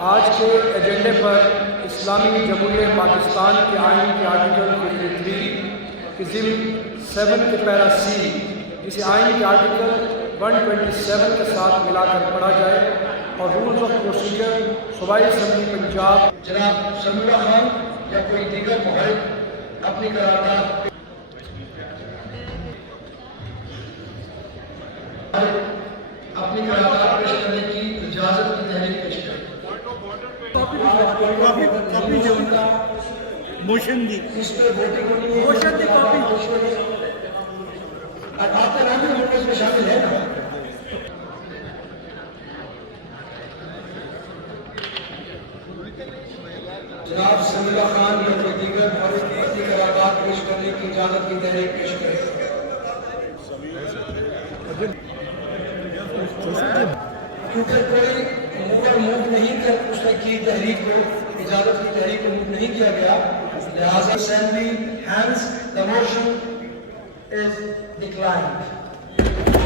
آج کے ایجنڈے پر اسلامی جمہوریہ پاکستان کے آئین کے آرٹیکل 53 کے ضمن 7 کے پیرا سی اسے آئین کے آرٹیکل 127 کے ساتھ ملا کر پڑھا جائے اور رولز آف پروسیجر صوبائی اسمبلی پنجاب جناب سمیع اللہ خان یا کوئی دیگر معاہد اپنی قرارداد پیش کرنے کی اجازت کی تحریک پیش کریں۔ موشن دی اس پہ ووٹنگ موشن کی کاپی اور آپ کا نام بھی نوٹس میں شامل ہے نا؟ جناب سمیع اللہ خان یا کوئی دیگر معاہد اپنی قرارداد پیش کرنے کی اجازت کی تحریک پیش کریں۔ کیونکہ کوئی موو نہیں کر اس نے کی تحریک کو اجازت کی تحریک کو موو نہیں کیا گیا، لہذا assembly hence the motion is declined.